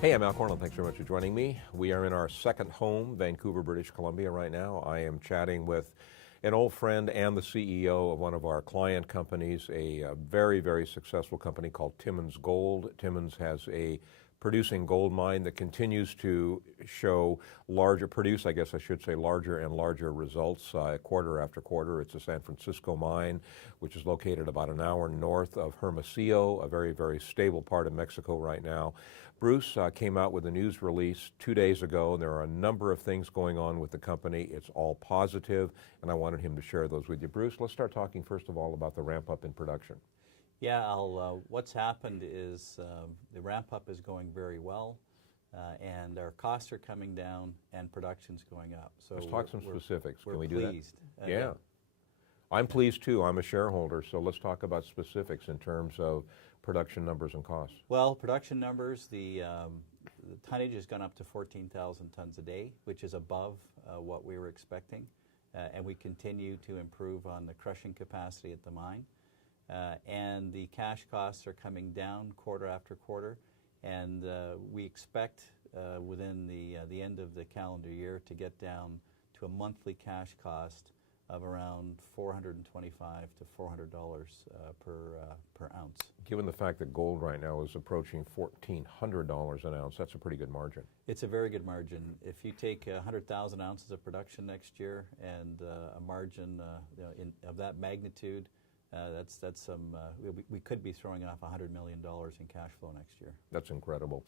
Hey, I'm Al Cornell. Thanks very much for joining me. We are in our second home, Vancouver, British Columbia, right now. I am chatting with an old friend and the CEO of one of our client companies, a very, very successful company called Timmins Gold. Timmins has a producing gold mine that continues to produce, I guess I should say, larger and larger results quarter after quarter. It's a San Francisco mine, which is located about an hour north of Hermosillo, a very, very stable part of Mexico right now. Bruce came out with a news release 2 days ago, and there are a number of things going on with the company. It's all positive, and I wanted him to share those with you. Bruce, let's start talking first of all about the ramp up in production. Yeah, what's happened is the ramp up is going very well, and our costs are coming down and production's going up. So let's talk some specifics. Can we do that? Yeah. I'm pleased too. I'm a shareholder, so let's talk about specifics in terms of production numbers and costs. Well, production numbers, the tonnage has gone up to 14,000 tons a day, which is above what we were expecting, and we continue to improve on the crushing capacity at the mine. And the cash costs are coming down quarter after quarter, and we expect within the end of the calendar year to get down to a monthly cash cost of around $425 to $400 per ounce. Given the fact that gold right now is approaching $1,400 an ounce, that's a pretty good margin. It's a very good margin. If you take 100,000 ounces of production next year and a margin of that magnitude, that's some. We could be throwing off $100 million in cash flow next year. That's incredible.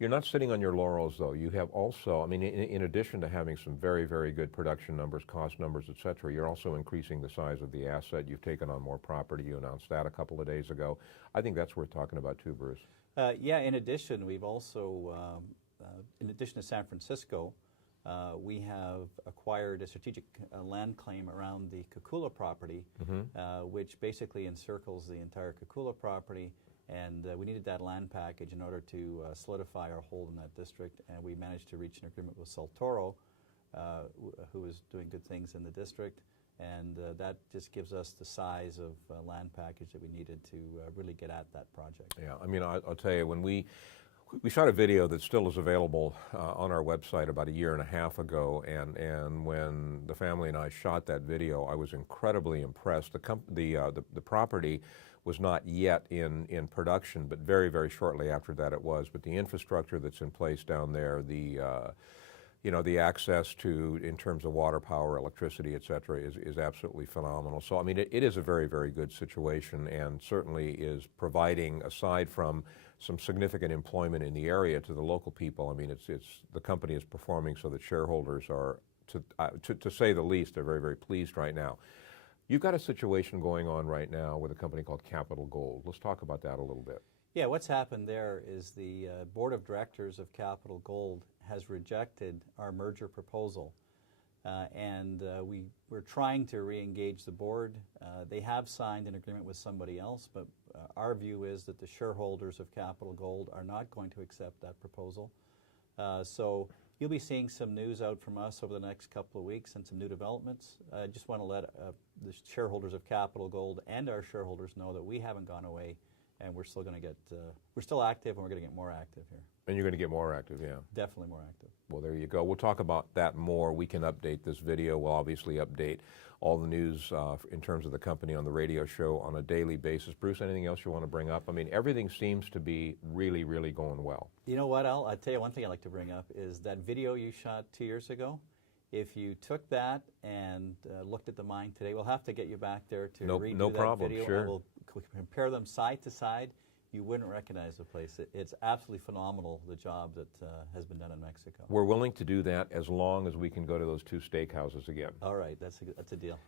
You're not sitting on your laurels, though. You have also, I mean, in addition to having some very, very good production numbers, cost numbers, et cetera, you're also increasing the size of the asset. You've taken on more property. You announced that a couple of days ago. I think that's worth talking about too, Bruce. Yeah, in addition, we've also, in addition to San Francisco, we have acquired a strategic land claim around the Kakula property, which basically encircles the entire Kakula property. And we needed that land package in order to solidify our hold in that district. And we managed to reach an agreement with Saltoro, who is doing good things in the district. And that just gives us the size of land package that we needed to really get at that project. Yeah, I mean, I'll tell you, when we shot a video that still is available on our website about 1.5 years ago, and when the family and I shot that video, I was incredibly impressed. The property was not yet in production, but very, very shortly after that it was. But the infrastructure that's in place down there, the access to, in terms of water power, electricity, et cetera, is absolutely phenomenal. So, I mean, it is a very, very good situation, and certainly is providing, aside from some significant employment in the area to the local people. I mean, the company is performing so that shareholders are, to say the least, they're very, very pleased right now. You've got a situation going on right now with a company called Capital Gold. Let's talk about that a little bit. Yeah, what's happened there is the board of directors of Capital Gold has rejected our merger proposal. And we're trying to re-engage the board. They have signed an agreement with somebody else, but our view is that the shareholders of Capital Gold are not going to accept that proposal. So you'll be seeing some news out from us over the next couple of weeks and some new developments. I just want to let the shareholders of Capital Gold and our shareholders know that we haven't gone away, and we're still going to we're still active, and we're going to get more active here. And you're going to get more active, yeah. Definitely more active. Well, there you go. We'll talk about that more. We can update this video. We'll obviously update all the news in terms of the company on the radio show on a daily basis. Bruce, anything else you want to bring up? I mean, everything seems to be really, really going well. You know what, Al? I'll tell you one thing I'd like to bring up is that video you shot 2 years ago. If you took that and looked at the mine today, we'll have to get you back there to redo that video. Sure. We'll compare them side to side. You wouldn't recognize the place. It's absolutely phenomenal, the job that has been done in Mexico. We're willing to do that as long as we can go to those 2 steakhouses again. All right, that's a deal.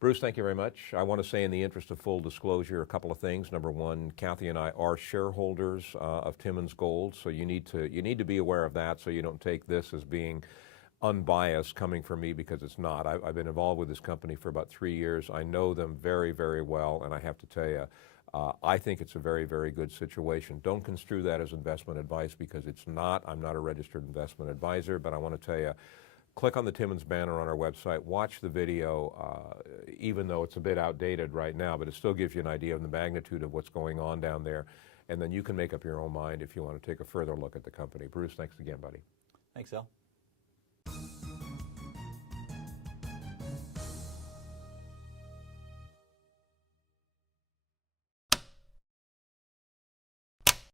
Bruce, thank you very much. I want to say, in the interest of full disclosure, a couple of things. Number one, Kathy and I are shareholders of Timmins Gold, so you need to be aware of that, so you don't take this as being unbiased coming from me, because it's not. I've been involved with this company for about 3 years. I know them very, very well, and I have to tell you, I think it's a very, very good situation. Don't construe that as investment advice, because it's not. I'm not a registered investment advisor, but I want to tell you, click on the Timmins banner on our website, watch the video, even though it's a bit outdated right now, but it still gives you an idea of the magnitude of what's going on down there. and then you can make up your own mind if you want to take a further look at the company. Bruce, thanks again, buddy. Thanks, Al.